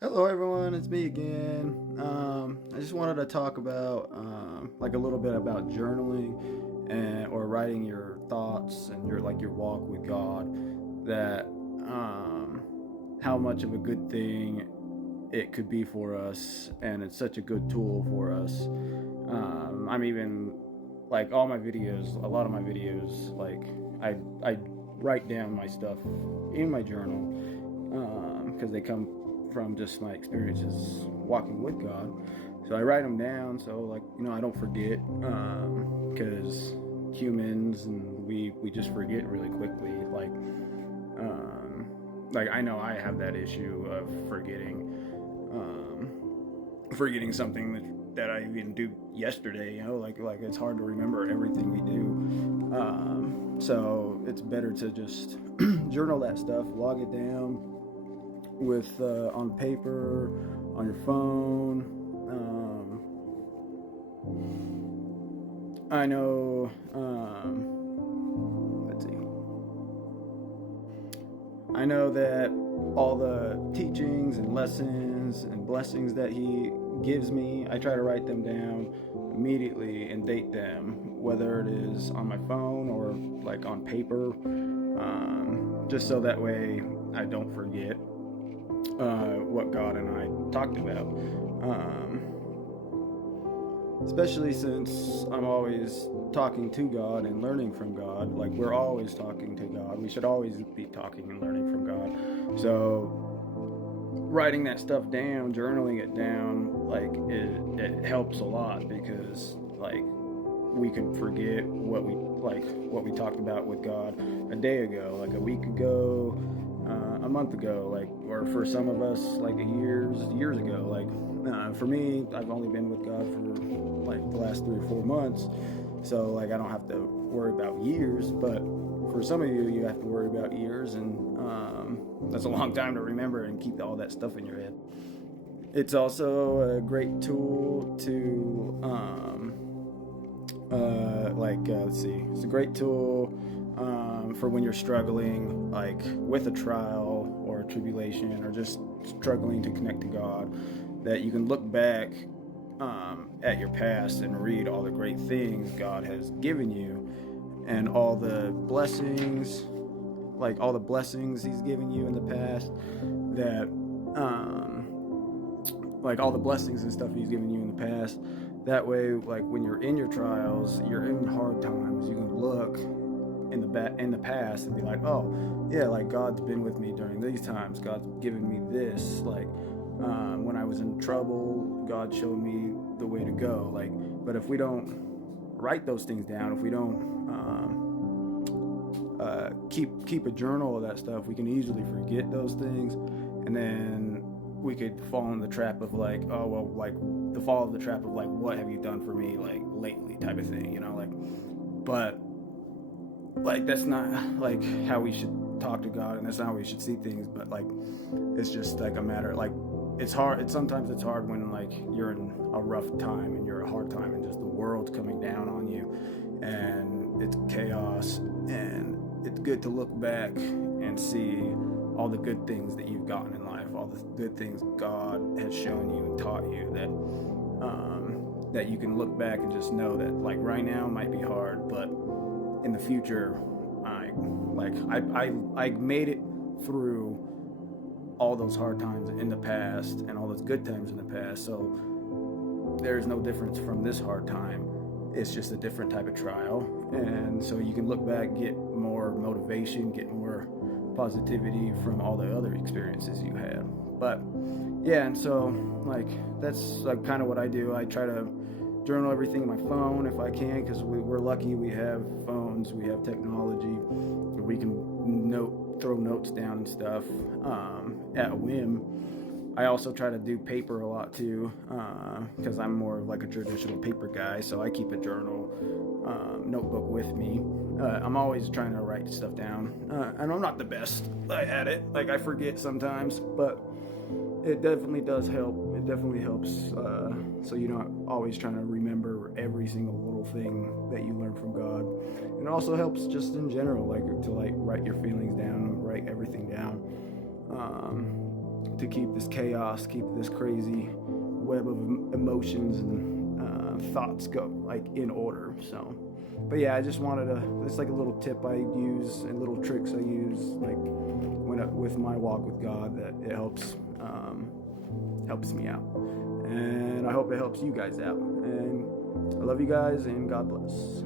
Hello, everyone. It's me again. I just wanted to talk about like a little bit about journaling and or writing your thoughts and your walk with God. That how much of a good thing it could be for us, and it's such a good tool for us. I'm even like all my videos, a lot of my videos, like I write down my stuff in my journal because they come from just my experiences walking with God. So I write them down so I don't forget because humans and we just forget really quickly. Like I know I have that issue of um, forgetting something that I even do yesterday. Like it's hard to remember everything we do. So it's better to just journal that stuff, log it down with on paper, on your phone. I know. Let's see. I know that all the teachings and lessons and blessings that He gives me, I try to write them down immediately and date them, whether it is on my phone or like on paper, just so that way I don't forget what God and I talked about. Um, Especially since I'm always talking to God and learning from God. Like we're always talking to God. We should always be talking and learning from God. So writing that stuff down, journaling it down, like it helps a lot because like we could forget what we talked about with God a day ago, like a week ago, a month ago, like or for some of us like years ago. Like for me, I've only been with God for like the last 3 or 4 months, so like I don't have to worry about years. But for some of you, you have to worry about years, and that's a long time to remember and keep all that stuff in your head. It's also a great tool to let's see, it's a great tool for when you're struggling like with a trial or a tribulation or just struggling to connect to God, that you can look back at your past and read all the great things God has given you and all the blessings, like all the blessings He's given you in the past, that like all the blessings and stuff He's given you in the past. That way, like when you're in your trials, you're in hard times, you can look in the past and be like, oh yeah, like God's been with me during these times. God's given me this. Like when I was in trouble, God showed me the way to go. Like, but if we don't write those things down, if we don't keep a journal of that stuff, we can easily forget those things, and then we could fall in the trap of like, oh well, like the fall of the trap of like, what have you done for me like lately, type of thing, like. But like that's not like how we should talk to God, and that's not how we should see things. But like, it's just like a matter like it's hard. Sometimes it's hard when like you're in a rough time and you're a hard time, and just the world's coming down on you, and it's chaos, and it's good to look back and see all the good things that you've gotten in life, all the good things God has shown you and taught you, that you can look back and just know that like right now might be hard, but in the future, I made it through all those hard times in the past and all those good times in the past. So there's no difference from this hard time. It's just a different type of trial, and so you can look back, get more motivation, get more positivity from all the other experiences you had. But yeah, and so like that's like kind of what I do. I try to journal everything on my phone if I can, because we're lucky we have phones, we have technology, we can throw notes down and stuff at a whim. I also try to do paper a lot too, because I'm more of like a traditional paper guy, so I keep a journal notebook with me. I'm always trying to write stuff down, and I'm not the best at it. Like I forget sometimes, but it definitely does help. It definitely helps, so you're not always trying to remember every single little thing that you learn from God. And it also helps just in general, like to like write your feelings down, write everything down. to keep this chaos, keep this crazy web of emotions and thoughts go like in order. So, but yeah, I just wanted to. It's like a little tip I use and little tricks I use, like with my walk with God, that it helps me out, and I hope it helps you guys out. And I love you guys, and God bless.